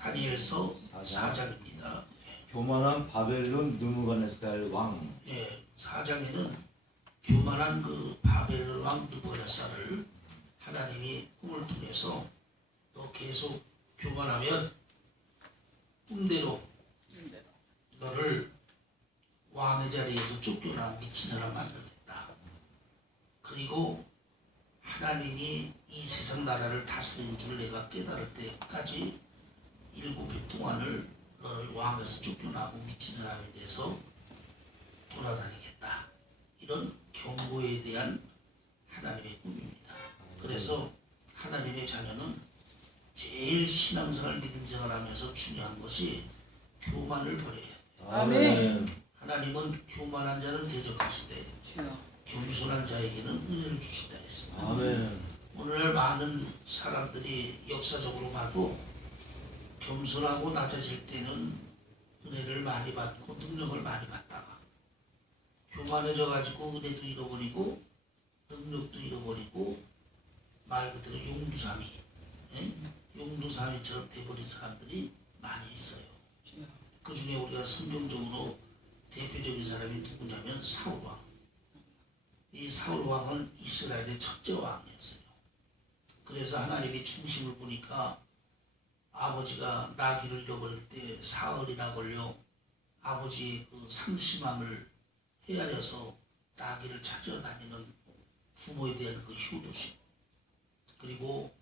다니엘서 4장입니다. 교만한 바벨론 느부갓네살 왕. 예, 4장에는 교만한 그 바벨론 왕 느부갓네살을 하나님이 꿈을 통해서 너 계속 교만하면 꿈대로 너를 왕의 자리에서 쫓겨나 미친 사람 만들겠다. 그리고 하나님이 이 세상 나라를 다스리는 줄 내가 깨달을 때까지 7해 동안을 너를 왕에서 쫓겨나고 미친 사람에 대해서 돌아다니겠다. 이런 경고에 대한 하나님의 꿈입니다. 그래서 하나님의 자녀는 제일 신앙생활 믿음생활 하면서 중요한 것이 교만을 버려야 돼요. 아멘. 하나님은 교만한 자는 대적하시되 겸손한 자에게는 은혜를 주신다 했습니다. 아멘. 오늘날 많은 사람들이 역사적으로 봐도 겸손하고 낮아질 때는 은혜를 많이 받고 능력을 많이 받다가 교만해져 가지고 은혜도 잃어버리고 능력도 잃어버리고 말 그대로 용두사미, 용두사미처럼 돼버린 사람들이 많이 있어요. 그 중에 우리가 성경적으로 대표적인 사람이 누구냐면 사울왕. 이 사울왕은 이스라엘의 첫째 왕이었어요. 그래서 하나님이 중심을 보니까 아버지가 나귀를 잃어버릴 때 사흘이나 걸려 아버지의 그 상심함을 헤아려서 나귀를 찾아다니는 부모에 대한 그 효도심, 그리고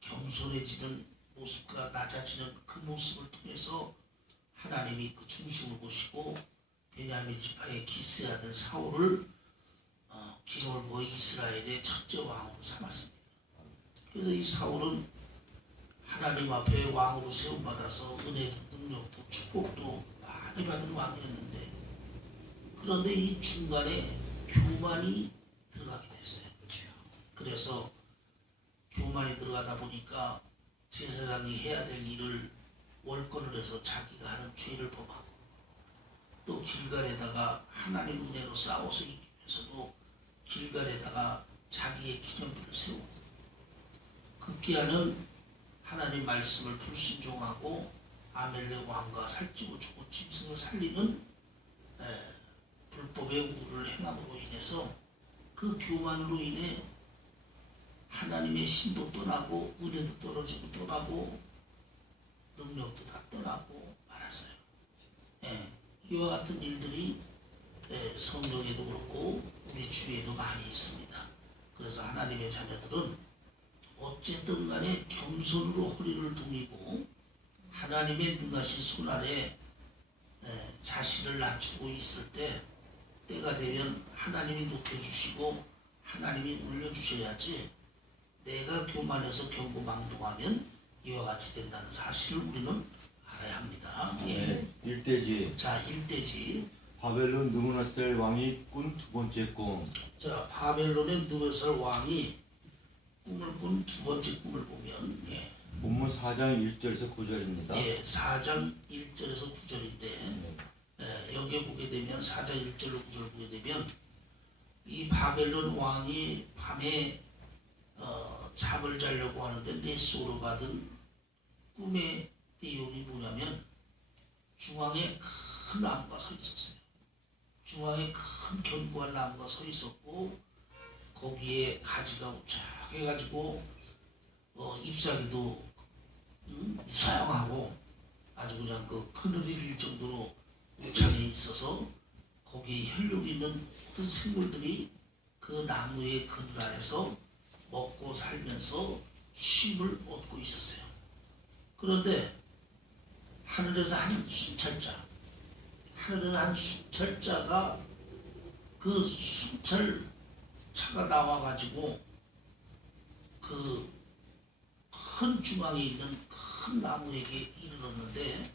겸손해지는 모습과 낮아지는 그 모습을 통해서 하나님이 그 중심을 보시고 베냐민 지파의 기스의 아들 사울을 기록을 이스라엘의 첫째 왕으로 삼았습니다. 그래서 이 사울은 하나님 앞에 왕으로 세움받아서 은혜도 능력도 축복도 많이 받은 왕이었는데, 그런데 이 중간에 교만이 들어가게 됐어요. 그래서 교만이 들어가다 보니까 제사장이 해야 될 일을 월권을 해서 자기가 하는 죄를 범하고, 또 길갈에다가 하나님 은혜로 싸워서 이기면서도 길갈에다가 자기의 기념비를 세우고, 급기야는 하나님 말씀을 불순종하고 아멜렉 왕과 살찌고 죽고 짐승을 살리는 불법의 우를 행함으로 인해서 그 교만으로 인해 하나님의 신도 떠나고 은혜도 떨어지고 떠나고 능력도 다 떠나고 말았어요. 이와 같은 일들이 성경에도 그렇고 우리 주위에도 많이 있습니다. 그래서 하나님의 자녀들은 어쨌든 간에 겸손으로 허리를 동이고 하나님의 능하신 손 아래 자신을 낮추고 있을 때, 때가 되면 하나님이 높여주시고 하나님이 올려주셔야지, 내가 교만해서 경고망동하면 이와 같이 된다는 사실을 우리는 알아야 합니다. 예. 일대지. 자, 일대지. 바벨론 느부갓네살 왕이 꾼 두 번째 꿈. 자, 바벨론의 느부갓네살 왕이 꿈을 꾼 두 번째 꿈을 보면, 본문 4장 1절에서 9절입니다. 4장 1절에서 9절인데, 여기에 보게 되면 4장 1절로 9절 보게 되면 이 바벨론 왕이 밤에 잠을 자려고 하는데 내속으로 받은 꿈의 내용이 뭐냐면, 중앙에 큰 나무가 서 있었어요. 중앙에 큰 견고한 나무가 서 있었고, 거기에 가지가 우착해가지고 잎사귀도 무사용하고 아주 그냥 그 그늘이 릴 정도로 우창해 있어서 거기에 혈육 있는 모든 생물들이 그 나무의 그늘 아래서 먹고 살면서 쉼을 얻고 있었어요. 그런데 하늘에서 한 순찰자가 그 순찰차가 나와가지고 그 큰 중앙에 있는 큰 나무에게 이르렀는데,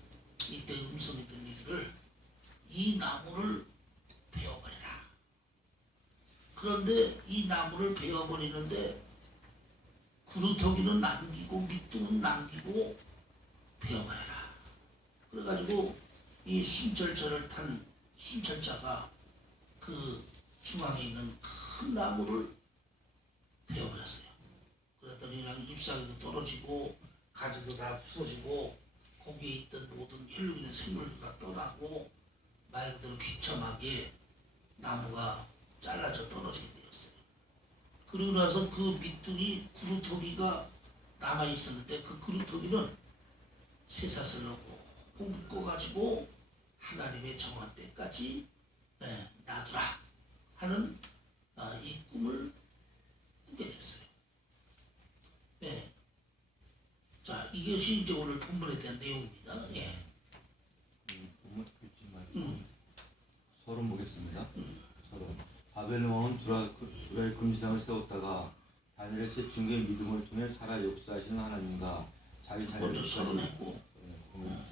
이때 음성이 들리기를 이 나무를 베어버리라. 그런데 이 나무를 베어버리는데 구루터기는 남기고 밑둥은 남기고 베어버려라. 그래가지고 이 순찰차를 탄 순찰자가 그 중앙에 있는 큰 나무를 베어버렸어요. 그랬더니 잎사귀도 떨어지고 가지도 다 부서지고 혈육 있는 생물들과 떠나고 말 그대로 비참하게 나무가 잘라져 떨어지게 되었어요. 그리고 나서 그 밑둥이 구루터기가 남아 있었는데 그 구루터기는 쇠사슬을 넣고 꼭 묶어가지고 하나님의 정한 때까지 놔두라 하는 이 꿈을 꾸게 됐어요. 네. 자, 이것이 이제 오늘 본문에 대한 내용입니다. 예. 본문 펼치 말고 서론 보겠습니다. 서론. 바벨론 왕은 두라의 금지상을 세웠다가 다니엘의 세 증거의 믿음을 통해 살아 역사하시는 하나님과 자기 자녀를 먼저 서론했고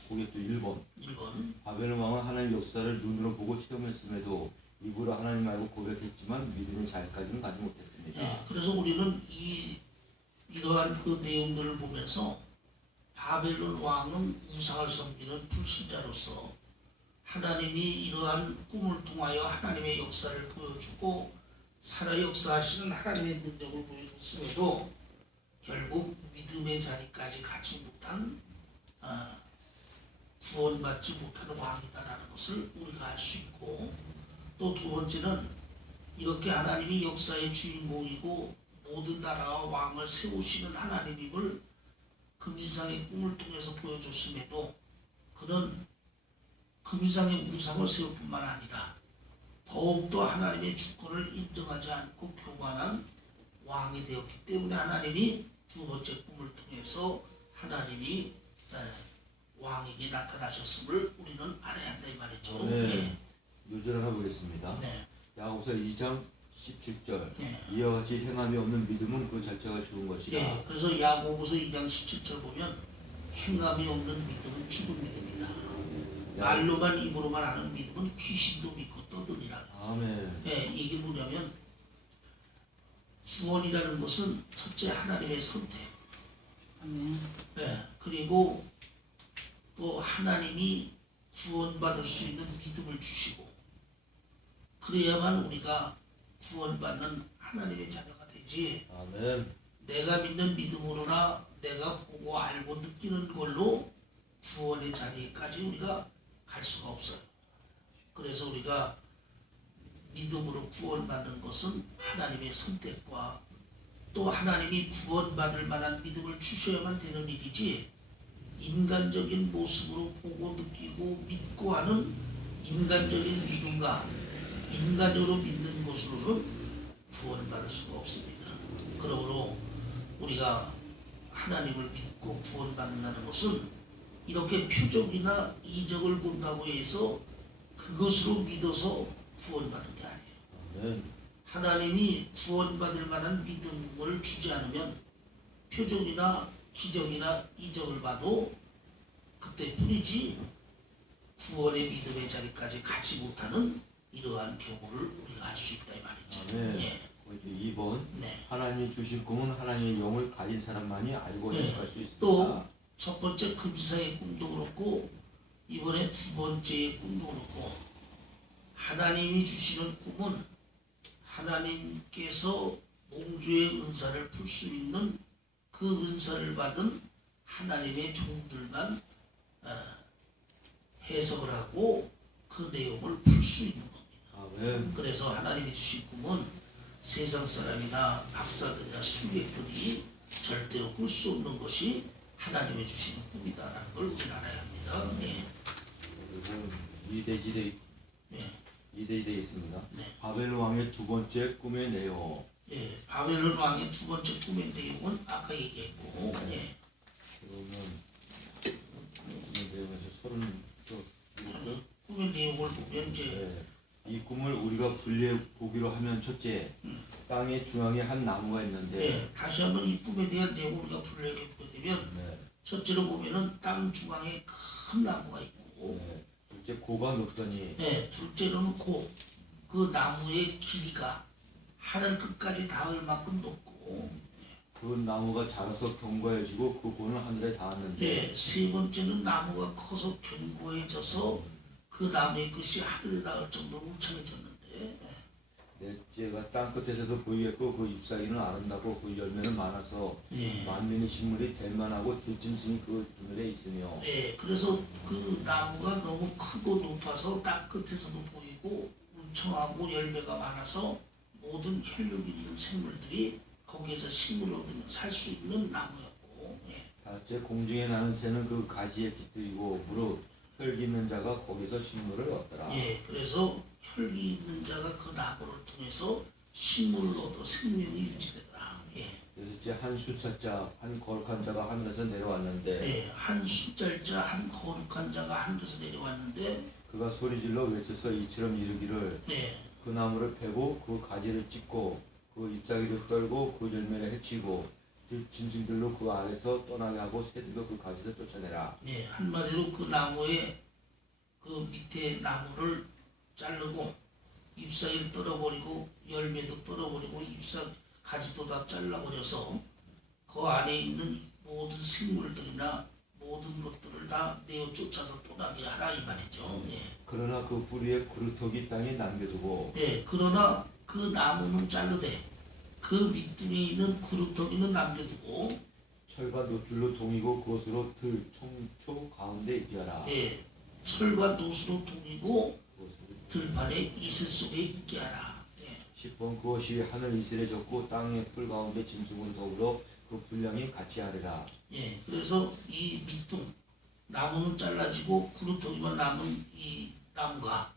그게 또 1번. 1번 바벨론 왕은 하나님의 역사를 눈으로 보고 체험했음에도 입으로 하나님 알고 고백했지만 믿음의 자리까지는 가지 못했습니다. 예. 그래서 우리는 이러한 그 내용들을 보면서 바벨론 왕은 우상을 섬기는 불신자로서 하나님이 이러한 꿈을 통하여 하나님의 역사를 보여주고 살아 역사하시는 하나님의 능력을 보여줬음에도 결국 믿음의 자리까지 가지 못한 구원받지 못하는 왕이다라는 것을 우리가 알 수 있고, 또 두 번째는 이렇게 하나님이 역사의 주인공이고 모든 나라와 왕을 세우시는 하나님임을 금지상의 꿈을 통해서 보여줬음에도 그는 금지상의 우상을 세울 뿐만 아니라 더욱더 하나님의 주권을 인정하지 않고 교만한 왕이 되었기 때문에 하나님이 두 번째 꿈을 통해서 하나님이 왕에게 나타나셨음을 우리는 알아야 한다 이 말이죠. 네. 요절 하나 보겠습니다. 네. 야고보서 2장 17절. 네. 이와 같이 행함이 없는 믿음은 그 자체가 죽은 것이다. 예, 그래서 야고보서 2장 17절 보면 행함이 없는 믿음은 죽은 믿음이다. 말로만 입으로만 하는 믿음은 귀신도 믿고 떠드니라. 아멘. 예, 이게 뭐냐면 구원이라는 것은 첫째 하나님의 선택. 예, 그리고 또 하나님이 구원받을 수 있는 믿음을 주시고 그래야만 우리가 구원받는 하나님의 자녀가 되지. 아멘. 내가 믿는 믿음으로나 내가 보고 알고 느끼는 걸로 구원의 자리까지 우리가 갈 수가 없어요. 그래서 우리가 믿음으로 구원받는 것은 하나님의 선택과 또 하나님이 구원받을 만한 믿음을 주셔야만 되는 일이지, 인간적인 모습으로 보고 느끼고 믿고 하는 인간적인 믿음과 인간적으로 믿는 것으로는 구원받을 수가 없습니다. 그러므로 우리가 하나님을 믿고 구원받는다는 것은 이렇게 표적이나 이적을 본다고 해서 그것으로 믿어서 구원받는 게 아니에요. 아멘. 하나님이 구원받을 만한 믿음을 주지 않으면 표적이나 기적이나 이적을 봐도 그때뿐이지 구원의 믿음의 자리까지 가지 못하는 이러한 경우를 우리가 알 수 있다 이 말이죠. 아멘. 예. 2번. 네. 하나님이 주신 꿈은 하나님의 영을 가진 사람만이 알고 네. 해석할 수 있습니다. 또 첫 번째 금지사의 꿈도 그렇고 이번에 두 번째의 꿈도 그렇고 하나님이 주시는 꿈은 하나님께서 몽주의 은사를 풀 수 있는 그 은사를 받은 하나님의 종들만 해석을 하고 그 내용을 풀 수 있는 겁니다. 아멘. 그래서 하나님이 주신 꿈은 세상 사람이나 박사들이나 순례꾼이 절대로 꿀 수 없는 것이 하나님이 주신 꿈이다라는 걸 우리는 알아야 합니다. 네. 그리고 이대지대 네. 있습니다. 네. 바벨론 왕의 두 번째 꿈의 내용. 예, 바벨론 왕의 두 번째 꿈의 내용은 아까 얘기했고, 예. 그러면 꿈의 내용에서 서른 또 꿈의 내용을 보면 이제 네. 이 꿈을 우리가 분리해 보기로 하면 첫째, 땅의 중앙에 한 나무가 있는데 예, 다시 한번 이 꿈에 대한 내용을 우리가 분류해 보게 되면 네. 첫째로 보면은 땅 중앙에 큰 나무가 있고, 네. 둘째 고가 높더니 네, 둘째로는 그 나무의 길이가 하늘 끝까지 닿을 만큼 높고, 그 나무가 자라서 견고해지고 그 고는 하늘에 닿았는데 네, 세 번째는 나무가 커서 견고해져서 그 나무의 끝이 하늘에 닿을 정도로 울창해졌는데, 넷째가 땅 끝에서도 보이겠고 그 잎사귀는 아름답고 그 열매는 많아서 예. 만민의 식물이 될 만하고 들짐승이 그 그늘에 있으며. 예, 그래서 그 나무가 너무 크고 높아서 땅 끝에서도 보이고 울청하고 열매가 많아서 모든 혈육 있는 생물들이 거기에서 식물을 얻으며 살 수 있는 나무였고. 예. 다째 공중에 나는 새는 그 가지에 깃들이고 무릇 혈기 있는 자가 거기서 식물을 얻더라. 예, 그래서 혈기 있는 자가 그 나무를 통해서 식물을 얻어 생명이 유지되더라. 예. 여섯째 한 숫자자 한 거룩한 자가 하늘에서 내려왔는데 예, 한 숫잘자 한 거룩한 자가 하늘에서 내려왔는데 그가 소리질러 외쳐서 이처럼 이르기를 예, 그 나무를 베고 그 가지를 찢고 그 잎사귀를 떨고 그 열매를 해치고 짐승들로 그 아래서 떠나게 하고 새들도 그 가지에서 쫓아내라. 예, 한마디로 그 나무의 그 밑에 나무를 자르고 잎사귀를 떨어버리고 열매도 떨어버리고 가지도 다 잘라버려서 그 안에 있는 모든 생물들이나 모든 것들을 다 내어 쫓아서 떠나게 하라 이 말이죠. 예. 그러나 그 뿌리에 그루터기 땅에 남겨두고 예, 그러나 그 나무는 자르되 그 밑둥에 있는 그루터기는 남겨두고 철과 노줄로 동이고 그것으로 들, 청초 가운데 있게 하라. 예, 철과 노수로 동이고 그것을 들판에 이슬 속에 있게 하라. 예. 10번 그것이 하늘 이슬에 젖고 땅의 풀 가운데 짐승으로 더불어 그 분량이 같이 하리라. 예, 그래서 이 밑둥 나무는 잘라지고 그루터기만 남은 이 나무가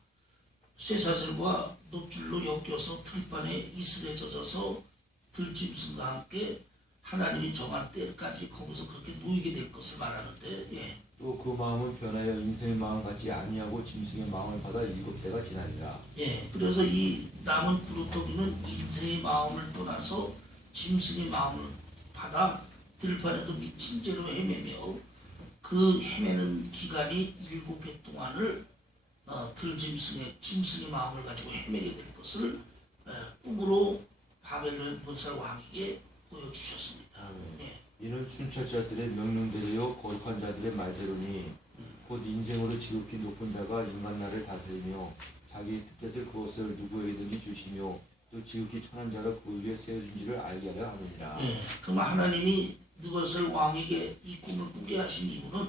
쇠사슬과 놋줄로 엮여서 들판에 이슬에 젖어서 들짐승과 함께 하나님이 정한 때까지 거기서 그렇게 놓이게 될 것을 말하는데, 예, 또 그 마음은 변하여 인생의 마음 같이 아니하고 짐승의 마음을 받아 7대가 지나리라. 예, 그래서 이 남은 그루터기는 인생의 마음을 떠나서 짐승의 마음을 받아 들판에서 미친 죄로 헤매며 그 헤매는 기간이 7해 동안을 짐승의 마음을 가지고 헤매게 될 것을 꿈으로 바벨론 본살 왕에게 보여주셨습니다. 예. 이는 순찰자들의 명령대로요 거룩한 자들의 말대로니 곧 인생으로 지극히 높은 자가 인간 나를 다스리며 자기의 뜻뜻을 그것을 누구에게든지 주시며 또 지극히 천한 자가 그 위에 세워준지를 알게 하려 함이니라. 예. 그럼 하나님이 그것을 왕에게 이 꿈을 꾸게 하신 이유는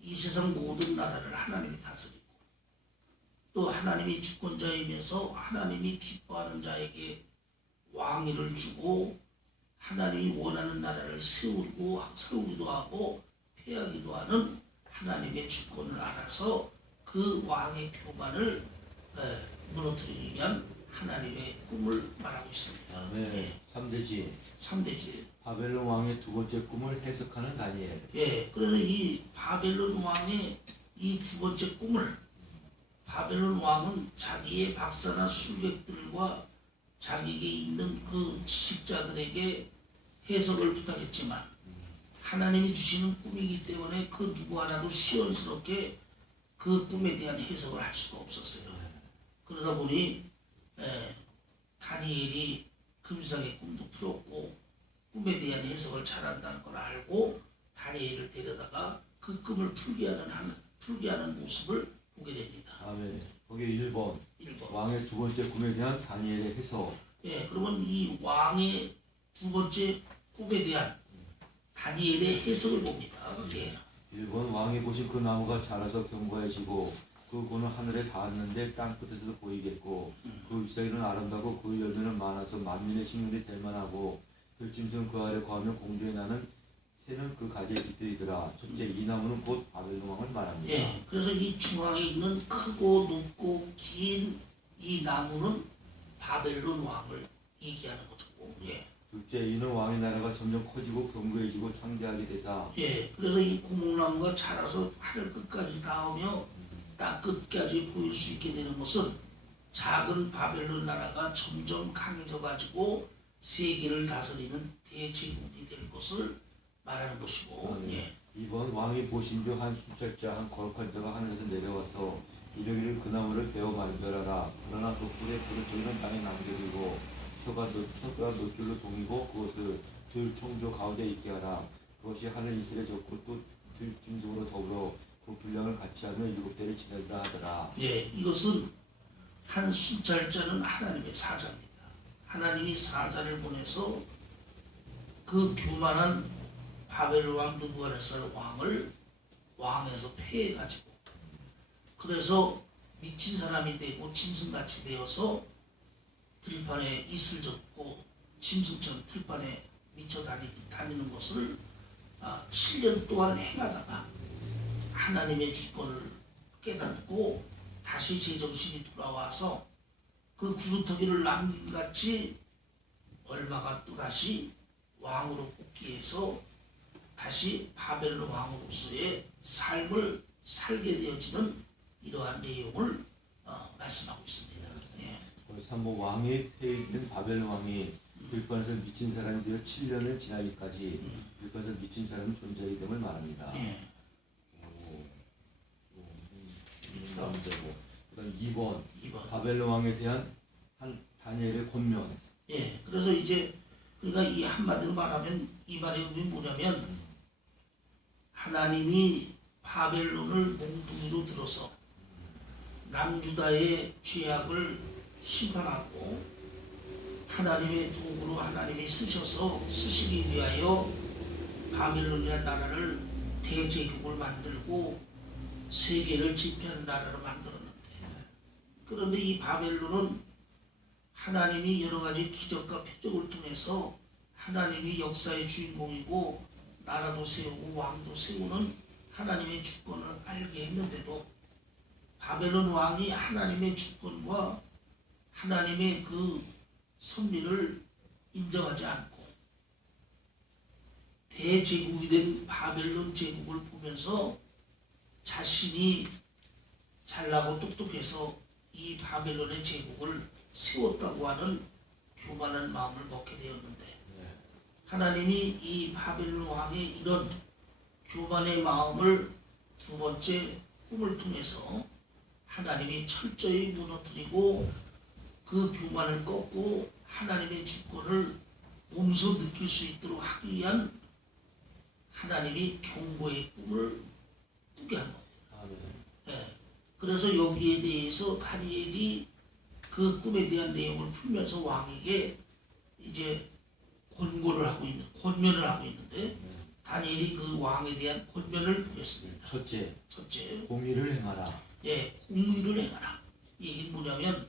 이 세상 모든 나라를 하나님이 다스리고 또 하나님이 주권자이면서 하나님이 기뻐하는 자에게 왕위를 주고 하나님이 원하는 나라를 세우기도 하고 폐하기도 하는 하나님의 주권을 알아서 그 왕의 교만을 무너뜨리기 위한 하나님의 꿈을 말하고 있습니다. 아멘. 예. 3대지 3대지. 바벨론 왕의 두 번째 꿈을 해석하는 다니엘. 예, 그래서 이 바벨론 왕의 이 두 번째 꿈을 바벨론 왕은 자기의 박사나 술객들과 자기에게 있는 그 지식자들에게 해석을 부탁했지만 하나님이 주시는 꿈이기 때문에 그 누구 하나도 시원스럽게 그 꿈에 대한 해석을 할 수가 없었어요. 그러다 보니 다니엘이 금상의 꿈도 풀었고 꿈에 대한 해석을 잘한다는 걸 알고 다니엘을 데려다가 그 꿈을 풀게 하는 모습을 보게 됩니다. 아멘. 거기 1번 1번. 왕의 두 번째 꿈에 대한 다니엘의 해석. 예, 그러면 이 왕의 두 번째 꿈에 대한 다니엘의 해석을 봅니다. 예. 1번 왕이 보신 그 나무가 자라서 견고해지고 그 고는 하늘에 닿았는데 땅 끝에서도 보이겠고 그 잎사귀는 아름다고 그 열매는 많아서 만민의 식물이 될 만하고 들짐승 그 아래 거하며 공중에 나는 새는 그 가지에 깃들이더라. 첫째 이 나무는 곧 바벨론 왕을 말합니다. 예, 그래서 이 중앙에 있는 크고 높고 긴 이 나무는 바벨론 왕을 얘기하는 거죠. 예. 둘째 이는 왕의 나라가 점점 커지고 견고해지고 창대하게 되사. 예, 그래서 이 고목나무가 자라서 하늘 끝까지 닿으며 땅 끝까지 보일 수 있게 되는 것은 작은 바벨론 나라가 점점 강해져 가지고 세계를 다스리는 대제국이 될 것을 말하는 것이고. 예. 2번 왕이 보신 즉 한 순찰자 한 거룩한 자가 하늘에서 내려와서 이르기를 그 나무를 베어 말별하라. 그러나 그 뿔에 그루터기는 땅에 남겨두고 척과 놋줄로 동이고 그것을 들 청조 가운데 있게 하라. 그것이 하늘 이슬에 젖고 또 들 짐승으로 더불어 그 분량을 같이 하며 7대를 지낸다 하더라. 예, 이것은 한 순찰자는 하나님의 사자입니다. 하나님이 사자를 보내서 그 교만한 바벨 왕 느부갓네살 왕을 왕에서 패해가지고 그래서 미친 사람이 되고 짐승같이 되어서 들판에 이슬 젖고 짐승처럼 들판에 미쳐 다니는 것을 7년 동안 행하다가 하나님의 주권을 깨닫고 다시 제정신이 돌아와서 그 구루터기를 남긴 같이 얼마가 또다시 왕으로 복귀해서 다시 바벨론 왕으로서의 삶을 살게 되어지는 이러한 내용을 말씀하고 있습니다. 예. 그래서 한번 왕이 폐위된 바벨 왕이 들판에서 미친 사람이 되어 7년을 지나기까지 들판에서 미친 사람이 존재하게 됨을 말합니다. 예. 그다음 2번 2번. 바벨론 왕에 대한 한 다니엘의 권면. 예. 그래서 이제 그러니까 이 한마디로 말하면 이 말의 의미는 뭐냐면 하나님이 바벨론을 몽둥이로 들어서 남유다의 죄악을 심판하고 하나님의 도구로 하나님이 쓰시기 위하여 바벨론이라는 나라를 대제국을 만들고 세계를 지배하는 나라로 만들었는데 그런데 이 바벨론은 하나님이 여러 가지 기적과 표적을 통해서 하나님이 역사의 주인공이고 나라도 세우고 왕도 세우는 하나님의 주권을 알게 했는데도 바벨론 왕이 하나님의 주권과 하나님의 그 섭리를 인정하지 않고 대제국이 된 바벨론 제국을 보면서 자신이 잘나고 똑똑해서 이 바벨론의 제국을 세웠다고 하는 교만한 마음을 먹게 되었는데 하나님이 이 바벨론 왕의 이런 교만의 마음을 두 번째 꿈을 통해서 하나님이 철저히 무너뜨리고 그 교만을 꺾고 하나님의 주권을 몸소 느낄 수 있도록 하기 위한 하나님이 경고의 꿈을 꾸게 한 겁니다. 네. 그래서 여기에 대해서 다니엘이 그 꿈에 대한 내용을 풀면서 왕에게 이제 권면을 하고 있는데 다니엘이 그 왕에 대한 권면을 보겠습니다. 첫째, 첫째, 공의를 행하라. 예, 공의를 행하라. 이게 뭐냐면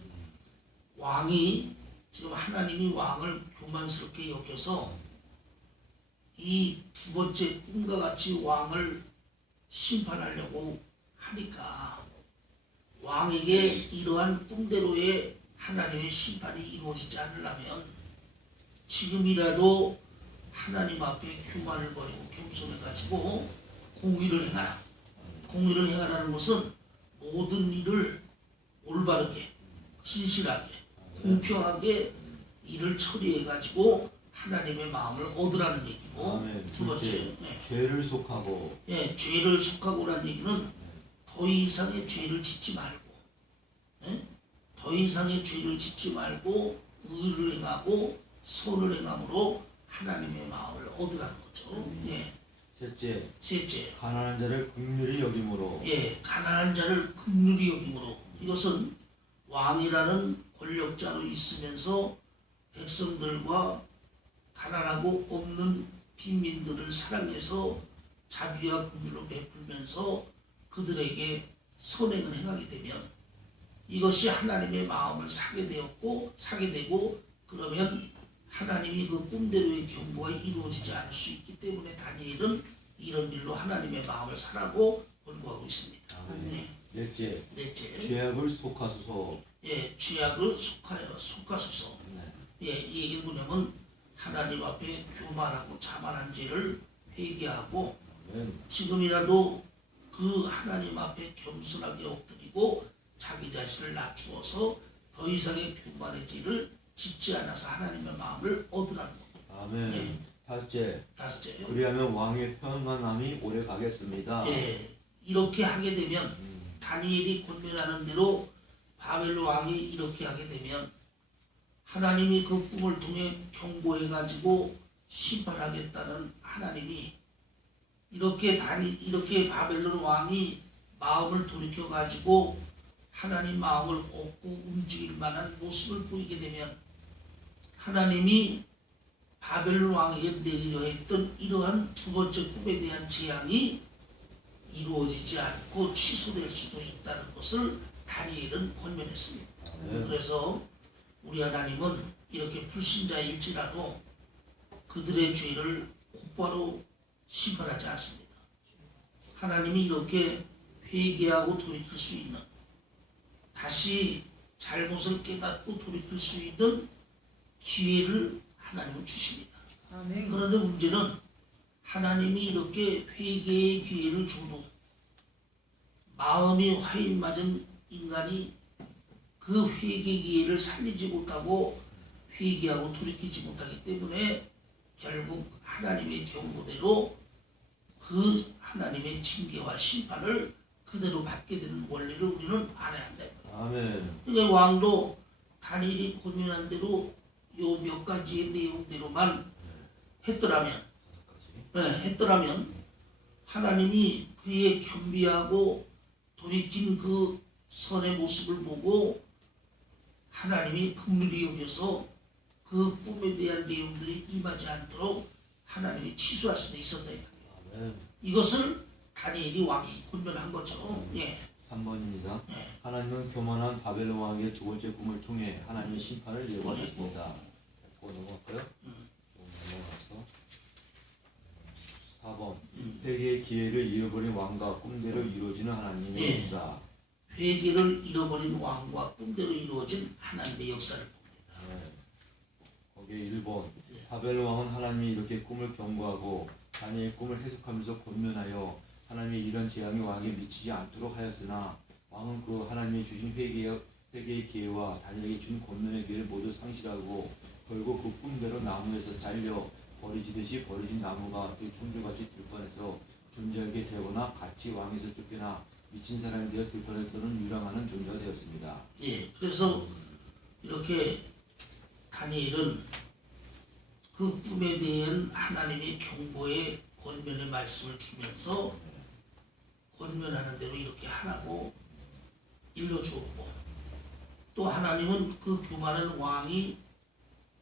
왕이 지금 하나님이 왕을 교만스럽게 여겨서 이 두 번째 꿈과 같이 왕을 심판하려고 하니까 왕에게 이러한 꿈대로의 하나님의 심판이 이루어지지 않으려면 지금이라도 하나님 앞에 교만을 버리고 겸손해가지고 공의를 행하라. 공의를 행하라는 것은 모든 일을 올바르게, 진실하게, 공평하게 일을 처리해가지고 하나님의 마음을 얻으라는 얘기고 두 번째, 죄를 속하고 죄를 속하고라는 얘기는 더 이상의 죄를 짓지 말고 더 이상의 죄를 짓지 말고 의를 행하고 선을 행함으로 하나님의 마음을 얻으라는 거죠. 셋째, 가난한 자를 긍휼히 여김으로. 가난한 자를 긍휼히 여김으로. 이것은 왕이라는 권력자로 있으면서 백성들과 가난하고 없는 빈민들을 사랑해서 자비와 긍휼로 베풀면서 그들에게 선행을 행하게 되면 이것이 하나님의 마음을 사게 되고 그러면 하나님이 그 꿈대로의 경고가 이루어지지 않을 수 있기 때문에 다니엘은 이런 일로 하나님의 마음을 사라고 권고하고 있습니다. 넷째, 죄악을 속하소서. 죄악을 속하소서. 이 얘기는 뭐냐면 하나님 앞에 교만하고 자만한 죄를 회개하고 지금이라도 그 하나님 앞에 겸손하게 엎드리고 자기 자신을 낮추어서 더 이상의 교만의 죄를 짓지 않아서 하나님의 마음을 얻으라는 겁니다. 아멘. 다섯째, 다섯째요. 그리하면 왕의 평안함이 오래 가겠습니다. 이렇게 하게 되면 다니엘이 권면하는 대로 바벨론 왕이 이렇게 하게 되면 하나님이 그 꿈을 통해 경고해가지고 심판하겠다는 하나님이 이렇게 바벨론 왕이 마음을 돌이켜가지고 하나님 마음을 얻고 움직일 만한 모습을 보이게 되면 하나님이 바벨론 왕에게 내리려 했던 이러한 두 번째 꿈에 대한 재앙이 이루어지지 않고 취소될 수도 있다는 것을 다니엘은 권면했습니다. 그래서 우리 하나님은 이렇게 불신자일지라도 그들의 죄를 곧바로 심판하지 않습니다. 하나님이 이렇게 회개하고 돌이킬 수 있는, 다시 잘못을 깨닫고 돌이킬 수 있는 기회를 하나님은 주십니다. 아멘. 그런데 문제는 하나님이 이렇게 회개의 기회를 줘도 마음이 화인 맞은 인간이 그 회개 기회를 살리지 못하고 회개하고 돌이키지 못하기 때문에 결국 하나님의 경고대로 그 하나님의 징계와 심판을 그대로 받게 되는 원리를 우리는 알아야 한다. 아멘. 그러니까 왕도 다니엘이 권면한 대로 요 몇 가지의 내용대로만 했더라면, 하나님이 그의 겸비하고 돌이킨 그 선의 모습을 보고 하나님이 긍휼히 여겨서 그 꿈에 대한 내용들이 임하지 않도록 하나님이 취소할 수도 있었다. 이것을 다니엘이 왕이 권면한 거죠. 예. 3번입니다. 예. 하나님은 교만한 바벨론 왕의 두 번째 꿈을 통해 하나님의 심판을 예고하셨습니다. 그거 넘어갈까요? 넘어가서 4번 회개의 기회를 잃어버린 왕과 꿈대로 이루어지는 하나님의 예. 역사. 회개를 잃어버린 왕과 꿈대로 이루어진 하나님의 역사를 봅니다. 거기에 1번 예. 바벨론 왕은 하나님이 이렇게 꿈을 경고하고 다니엘의 꿈을 해석하면서 권면하여 하나님의 이런 재앙이 왕에게 미치지 않도록 하였으나 왕은 그 하나님이 주신 회개의 기회와 다니엘에게 준 권면의 기회를 모두 상실하고 결국 그 꿈대로 나무에서 잘려 버리지듯이 버려진 나무가 그 총들같이 들판에서 존재하게 되거나 같이 왕에서 쫓겨나 미친 사람이 되어 들판에 떠는 유랑하는 존재가 되었습니다. 예, 그래서 이렇게 다니엘은 그 꿈에 대한 하나님의 경고의 권면의 말씀을 주면서 권면하는 대로 이렇게 하라고 일러주었고, 또 하나님은 그 교만한 왕이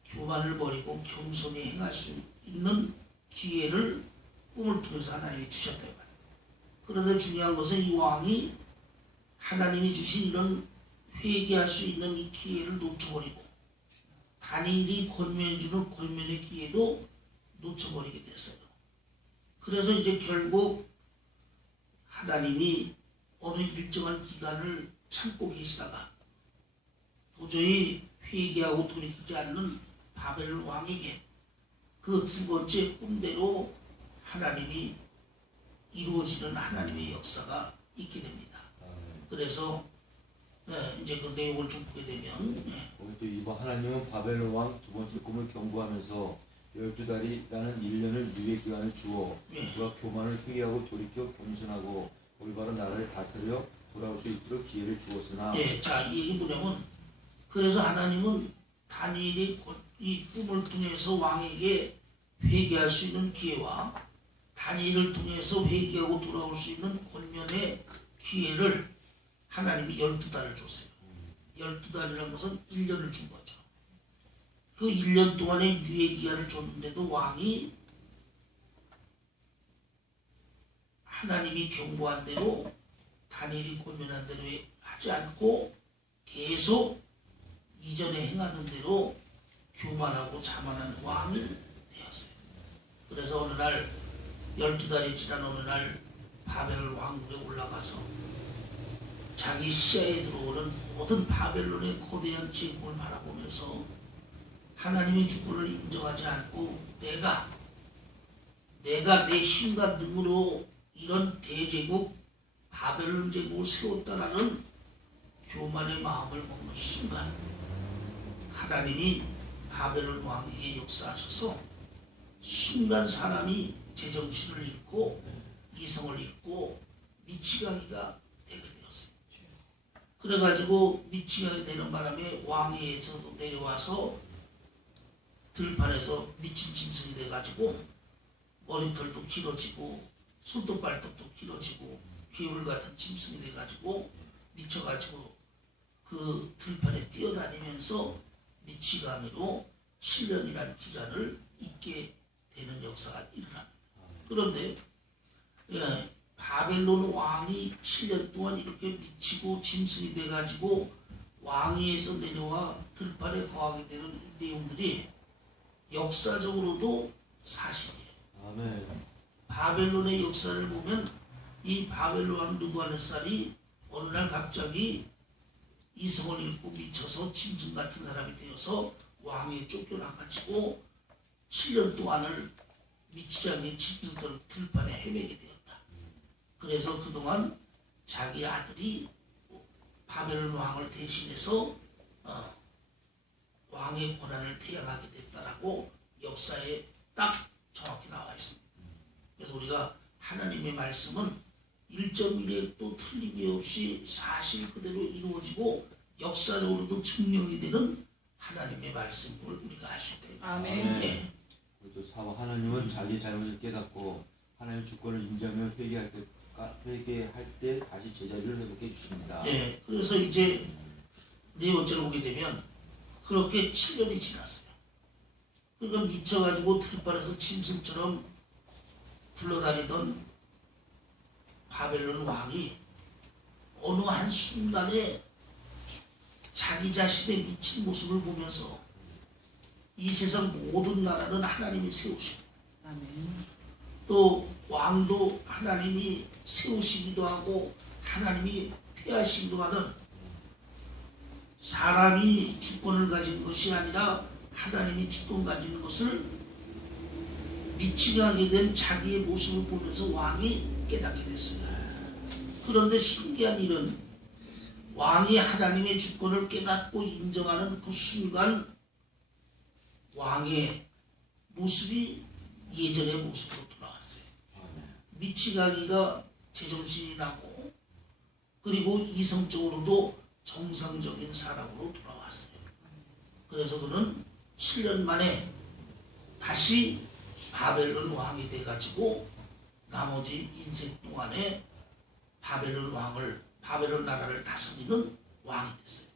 교만을 버리고 겸손히 행할 수 있는 기회를 꿈을 통해서 하나님이 주셨단 말이에요. 그런데 중요한 것은 이 왕이 하나님이 주신 이런 회개할 수 있는 이 기회를 놓쳐버리고 다니엘이 권면해주는 권면의 기회도 놓쳐버리게 됐어요. 그래서 이제 결국 하나님이 어느 일정한 기간을 참고 계시다가 도저히 회개하고 돌이키지 않는 바벨론 왕에게 그 두 번째 꿈대로 하나님이 이루어지는 하나님의 역사가 있게 됩니다. 그래서 이제 그 내용을 좀 보게 되면 또 이번 하나님은 바벨론 왕 두 번째 꿈을 경고하면서 12달이라는 1년을 유예 기간을 주어 그가 교만을 회개하고 돌이켜 겸손하고 올바른 나라를 다스려 돌아올 수 있도록 기회를 주었으나 자, 이 얘기 뭐냐면 그래서 하나님은 다니엘이 이 꿈을 통해서 왕에게 회개할 수 있는 기회와 다니엘을 통해서 회개하고 돌아올 수 있는 권면의 기회를 하나님이 12달을 줬어요. 12달이라는 것은 1년을 준 거죠. 그 1년 동안의 유예기간을 줬는데도 왕이 하나님이 경고한 대로 다니엘이 권면한 대로 하지 않고 계속 이전에 행하던 대로 교만하고 자만한 왕이 되었어요. 그래서 어느 날 12달이 지난 어느 날 바벨론 왕국에 올라가서 자기 시야에 들어오는 모든 바벨론의 거대한 제국을 바라보면서 하나님의 주권을 인정하지 않고 내가 내 힘과 능으로 이런 대제국 바벨론 제국을 세웠다라는 교만의 마음을 먹는 순간 하나님이 바벨론 왕에게 역사하셔서 순간 사람이 제정신을 잃고 이성을 잃고 미치광이가 되게 되었어요. 그래가지고 미치광이 되는 바람에 왕위에서도 내려와서 들판에서 미친 짐승이 돼가지고 머리털도 길어지고 손톱 발톱도 길어지고 괴물 같은 짐승이 돼가지고 미쳐가지고 그 들판에 뛰어다니면서 미치광이로 7년이라는 기간을 있게 되는 역사가 일어납니다. 그런데 바벨론 왕이 7년 동안 이렇게 미치고 짐승이 돼가지고 왕위에서 내려와 들판에 거하게 되는 이 내용들이 역사적으로도 사실이에요. 아멘. 바벨론의 역사를 보면 이 바벨론 왕 느부갓네살이 어느 날 갑자기 이성을 잃고 미쳐서 짐승 같은 사람이 되어서 왕에 쫓겨나가지고 7년 동안을 미치지 않는 짐승들 들판에 헤매게 되었다. 그래서 그동안 자기 아들이 바벨론 왕을 대신해서 왕의 권한을 태양하게 됐다라고 역사에 딱 정확히 나와 있습니다. 그래서 우리가 하나님의 말씀은 1.1획도 틀림이 없이 사실 그대로 이루어지고 역사적으로도 증명이 되는 하나님의 말씀을 우리가 알 수 있다. 아멘. 예. 또 하나님은 자기 잘못을 깨닫고 하나님의 주권을 인정하며 회개할 때 다시 제자리를 회복해 주십니다. 예. 그래서 이제 네 번째로 보게 되면 그렇게 7년이 지났어요. 그러니까 미쳐가지고 들판에서 짐승처럼 굴러다니던 바벨론 왕이 어느 한 순간에 자기 자신의 미친 모습을 보면서 이 세상 모든 나라는 하나님이 세우시고 아멘. 또 왕도 하나님이 세우시기도 하고 하나님이 폐하시기도 하는 사람이 주권을 가진 것이 아니라 하나님이 주권 가진 것을 미치게 된 자기의 모습을 보면서 왕이 깨닫게 됐어요. 그런데 신기한 일은 왕이 하나님의 주권을 깨닫고 인정하는 그 순간 왕의 모습이 예전의 모습으로 돌아왔어요. 미치가기가 제정신이 나고 그리고 이성적으로도 정상적인 사람으로 돌아왔어요. 그래서 그는 7년 만에 다시 바벨론 왕이 돼가지고 나머지 인생 동안에 바벨론 나라를 다스리는 왕이 됐어요.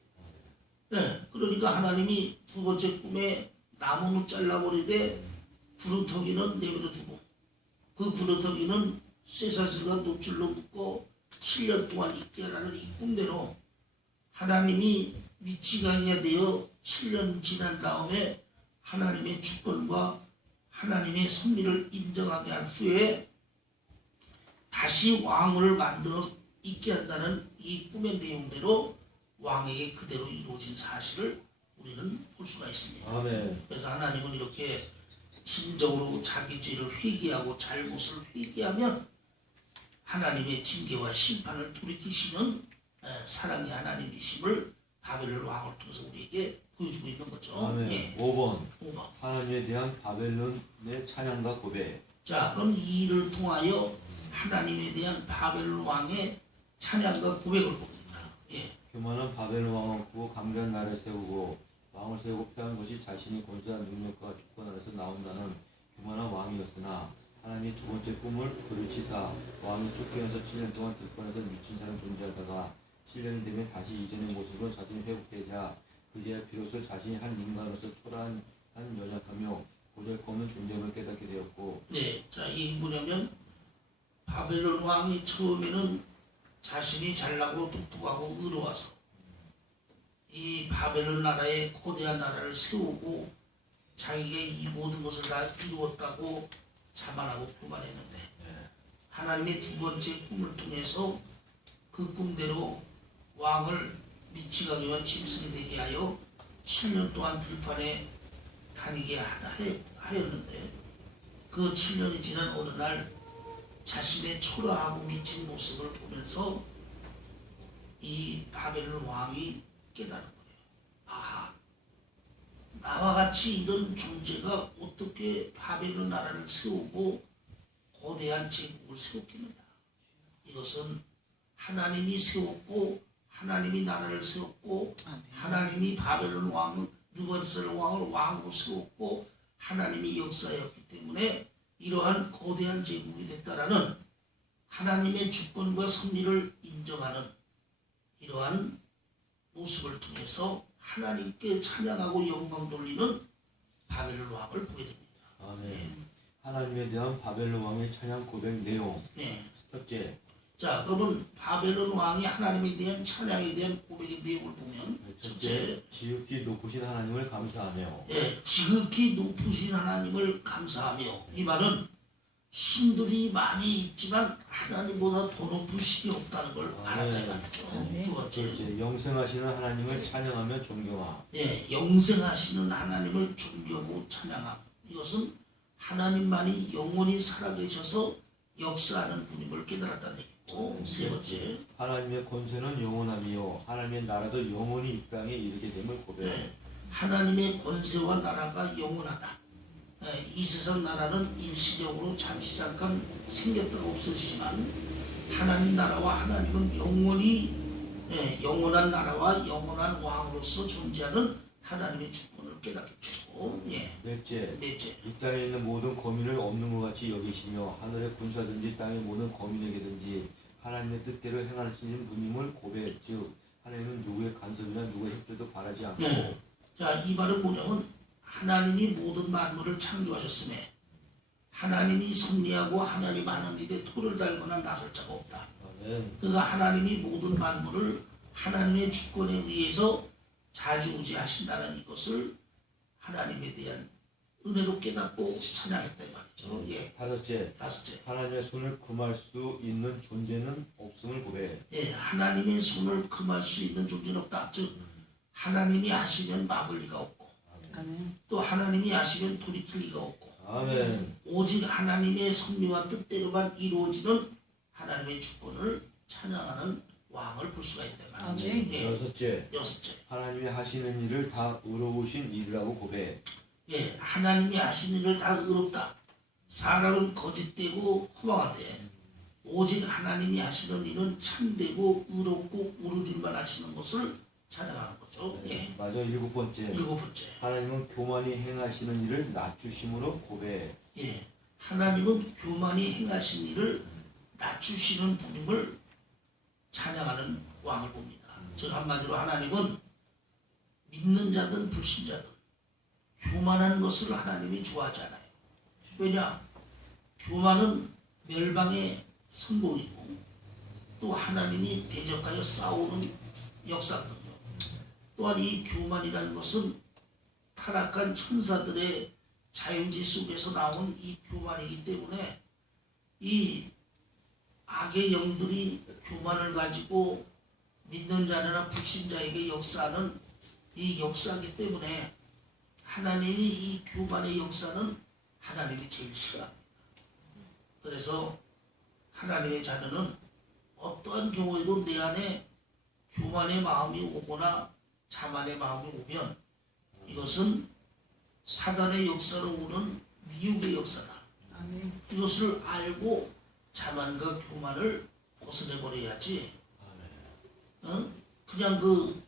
네, 그러니까 하나님이 두 번째 꿈에 나무는 잘라버리되 구루터기는 내버려 두고 그 구루터기는 쇠사슬과 노줄로 묶어 7년 동안 있게 하라는 이 꿈대로 하나님이 미치광이가 되어 7년 지난 다음에 하나님의 주권과 하나님의 섭리를 인정하게 한 후에 다시 왕을 만들어 있게 한다는 이 꿈의 내용대로 왕에게 그대로 이루어진 사실을 우리는 볼 수가 있습니다. 아멘. 그래서 하나님은 이렇게 진정으로 자기 죄를 회개하고 잘못을 회개하면 하나님의 징계와 심판을 돌이키시는 사랑의 하나님이심을 바벨론 왕을 통해서 우리에게 보여주고 있는 거죠. 아멘. 예. 5번. 5번. 하나님에 대한 바벨론의 찬양과 고백. 자, 그럼 이 일을 통하여 하나님에 대한 바벨론 왕의 찬양과 고백을 봅니다. 예. 교만한 바벨론 왕은 없고 강대한 나라를 세우고 왕을 세우고 필요한 것이 자신이 권세한 능력과 주권 아래서 나온다는 교만한 왕이었으나 하나님이 두 번째 꿈을 그를 치사 왕이 쫓겨나서 7년 동안 들판에서 미친 사람 존재하다가 7년이 되면 다시 이전의 모습으로 자신이 회복되자 그제야 비로소 자신이 한 인간으로서 초라한 연약하며 보잘것없는 존재임을 깨닫게 되었고. 네, 자, 이 뭐냐면 바벨론 왕이 처음에는 자신이 잘나고 똑똑하고 의로워서 이 바벨론 나라의 거대한 나라를 세우고 자기가 이 모든 것을 다 이루었다고 자만하고 교만했는데 하나님의 두 번째 꿈을 통해서 그 꿈대로 왕을 미치광이와 짐승이 되게 하여 7년 동안 들판에 다니게 하였는데 그 7년이 지난 어느 날 자신의 초라하고 미친 모습을 보면서 이 바벨론 왕이 깨달은 거예요. 아, 나와 같이 이런 존재가 어떻게 바벨론 나라를 세우고 거대한 제국을 세웠겠느냐. 이것은 하나님이 세웠고 하나님이 나라를 세웠고 하나님이 바벨론 왕 느부갓네살 왕을 왕으로 세웠고 하나님이 역사였기 때문에 이러한 거대한 제국이 됐다라는 하나님의 주권과 섭리를 인정하는 이러한 모습을 통해서 하나님께 찬양하고 영광 돌리는 바벨론 왕을 보게 됩니다. 아멘. 하나님에 대한 바벨론 왕의 찬양 고백 내용. 네. 첫째, 자, 그러면 바벨론 왕이 하나님에 대한 찬양에 대한 고백의 내용을 보면 첫째, 지극히 높으신 하나님을 감사하며. 예, 지극히 높으신 하나님을 감사하며. 이 말은 신들이 많이 있지만 하나님보다 더 높은 신이 없다는 걸 알았다 이 말이죠. 두 번째, 둘째, 영생하시는 하나님을 찬양하며 존경함. 예, 영생하시는 하나님을 존경하고 찬양함. 이것은 하나님만이 영원히 살아계셔서 역사하는 분임을 깨달았다는 얘기고, 세 번째, 하나님의 권세는 영원하며 하나님의 나라도 영원히 이 땅에 이르게 됨을 고백. 예, 하나님의 권세와 나라가 영원하다. 예, 이 세상 나라는 일시적으로 잠시 잠깐 생겼다가 없어지지만 하나님 나라와 하나님은 영원히 영원한 나라와 영원한 왕으로서 존재하는 하나님의 주권을 깨닫게 주고, 예. 넷째, 넷째, 이 땅에 있는 모든 거민을 없는 것 같이 여기시며 하늘의 군사든지 땅의 모든 거민에게든지 하나님의 뜻대로 행하시는 분임을 고백. 즉 하나님은 누구의 간섭이나 누구의 협조도 바라지 않고. 네. 자, 이 말은 뭐냐면 하나님이 모든 만물을 창조하셨음에 하나님이 섭리하고 하나님 하는 일에 토를 달거나 나설 자가 없다. 아멘. 그러니까 하나님이 모든 만물을 하나님의 주권에 의해서 자주우지하신다는 이것을 하나님에 대한 은혜로 깨닫고 찬양했다 이 말이죠. 예. 다섯째, 하나님의 손을 금할 수 있는 존재는 없음을 고백. 예, 하나님의 손을 금할 수 있는 존재는 없다. 즉 하나님이 하시면 막을 리가 없고, 아멘. 또 하나님이 하시면 돌이킬 리가 없고, 아멘. 오직 하나님의 섭리와 뜻대로만 이루어지는 하나님의 주권을 찬양하는 왕을 볼 수가 있다 말이죠. 아멘. 예. 여섯째, 하나님이 하시는 일을 다 의로우신 일이라고 고백. 예, 하나님이 하신 일을 다 의롭다. 사람은 거짓되고 허망하되 오직 하나님이 하시는 일은 참되고 의롭고 옳은 일만 하시는 것을 찬양하는 거죠. 예. 맞아. 일곱 번째, 하나님은 교만히 행하시는 일을 낮추심으로 고백. 예, 하나님은 교만히 행하신 일을 낮추시는 분임을 찬양하는 왕을 봅니다. 즉 한마디로 하나님은 믿는 자든 불신자든 교만하는 것을 하나님이 좋아하지 않아요. 왜냐? 교만은 멸망의 선봉이고 또 하나님이 대적하여 싸우는 역사거든요. 또한 이 교만이라는 것은 타락한 천사들의 자연지 속에서 나온 이 교만이기 때문에 이 악의 영들이 교만을 가지고 믿는 자나 불신자에게 역사하는 이 역사이기 때문에 하나님이 이 교만의 역사는 하나님이 제일 싫어합니다. 그래서 하나님의 자녀는 어떠한 경우에도 내 안에 교만의 마음이 오거나 자만의 마음이 오면 이것은 사단의 역사로 오는 미혹의 역사다. 아멘. 이것을 알고 자만과 교만을 벗어내버려야지. 그냥 그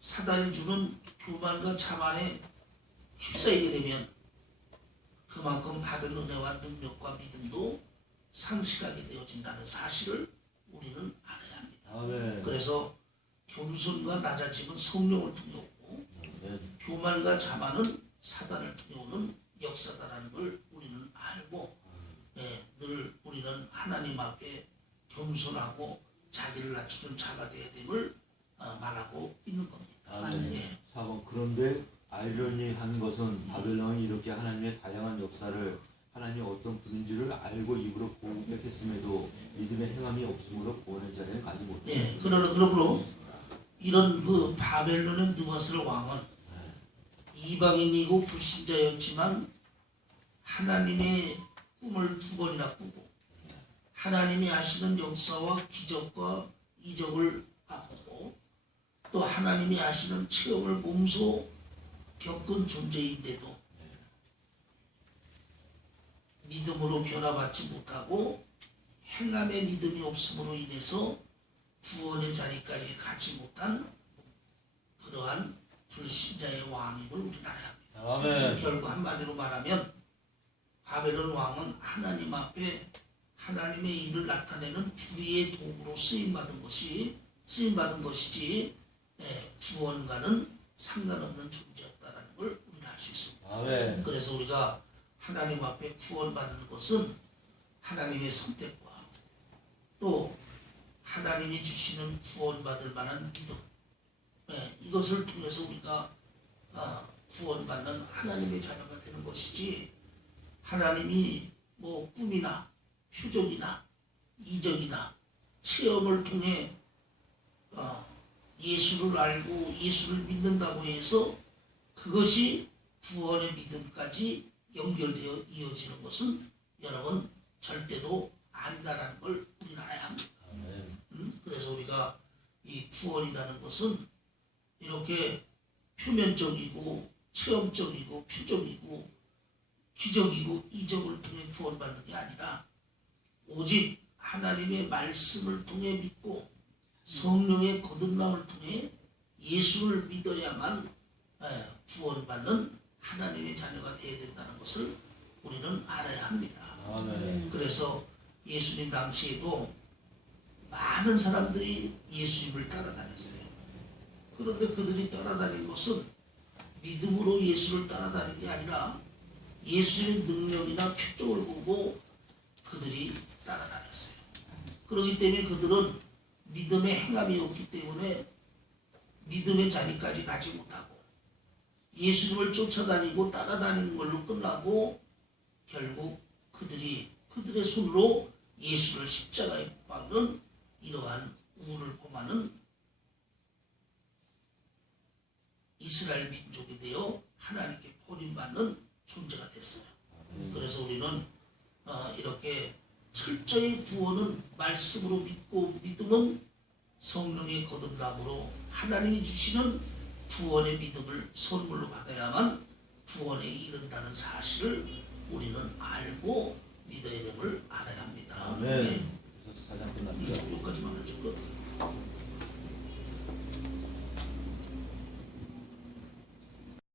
사단이 주는 교만과 자만에 휩싸이게 되면 그만큼 받은 은혜와 능력과 믿음도 상실하게 되어진다는 사실을 우리는 알아야 합니다. 아멘. 그래서 겸손과 낮아짐은 성령을 통해 오고 교만과 자만은 사단을 통해 오는 역사다라는 걸 우리는 알고 늘 우리는 하나님 앞에 겸손하고 자기를 낮추는 자가 되어야 됨을 말하고 있는 겁니다. 아멘. 예. 4번, 그런데 아이러니한 것은 바벨론이 이렇게 하나님의 다양한 역사를 하나님이 어떤 분인지를 알고 입으로 고백했음에도 믿음의 행함이 없으므로 구원의 자리에 가지 못했다. 예. 그러므로 이런 그 바벨론의 느바스를 왕은 이방인이고 불신자였지만 하나님의 꿈을 두 번이나 꾸고 하나님이 하시는 역사와 기적과 이적을 바꾸고 또 하나님이 하시는 체험을 몸소 겪은 존재인데도 믿음으로 변화받지 못하고 행함의 믿음이 없음으로 인해서 구원의 자리까지 가지 못한 그러한 불신자의 왕임을 우리는 알아야 합니다. 아멘. 결국 한마디로 말하면 바벨론 왕은 하나님 앞에 하나님의 일을 나타내는 불의의 도구로 쓰임받은 것이지 구원과는 상관없는 존재였다는 걸 우리는 알 수 있습니다. 아멘. 그래서 우리가 하나님 앞에 구원받는 것은 하나님의 선택과 또 하나님이 주시는 구원받을 만한 믿음, 이것을 통해서 우리가 구원받는 하나님의 자녀가 되는 것이지, 하나님이 뭐 꿈이나 표적이나 이적이나 체험을 통해 예수를 알고 예수를 믿는다고 해서 그것이 구원의 믿음까지 연결되어 이어지는 것은 여러분 절대로 아니다라는 걸 우리는 알아야 합니다. 그래서 우리가 이 구원이라는 것은 이렇게 표면적이고 체험적이고 표적이고 기적이고 이적을 통해 구원받는 게 아니라 오직 하나님의 말씀을 통해 믿고 성령의 거듭남을 통해 예수를 믿어야만 구원받는 하나님의 자녀가 되어야 된다는 것을 우리는 알아야 합니다. 아멘. 그래서 예수님 당시에도 많은 사람들이 예수님을 따라다녔어요. 그런데 그들이 따라다닌 것은 믿음으로 예수를 따라다닌 게 아니라 예수의 능력이나 표적을 보고 그들이 따라다녔어요. 그렇기 때문에 그들은 믿음의 행함이 없기 때문에 믿음의 자리까지 가지 못하고 예수님을 쫓아다니고 따라다니는 걸로 끝나고 결국 그들의 손으로 예수를 십자가에 못 박는 이러한 우를 범하는 이스라엘 민족이 되어 하나님께 버림받는 존재가 됐어요. 그래서 우리는 이렇게 철저히 구원은 말씀으로 믿고 믿음은 성령의 거듭남으로 하나님이 주시는 구원의 믿음을 선물로 받아야만 구원에 이른다는 사실을 우리는 알고 믿어야 됨을 알아야 합니다. 아멘. 그래서 4장 끝났죠. 여기까지만 하죠.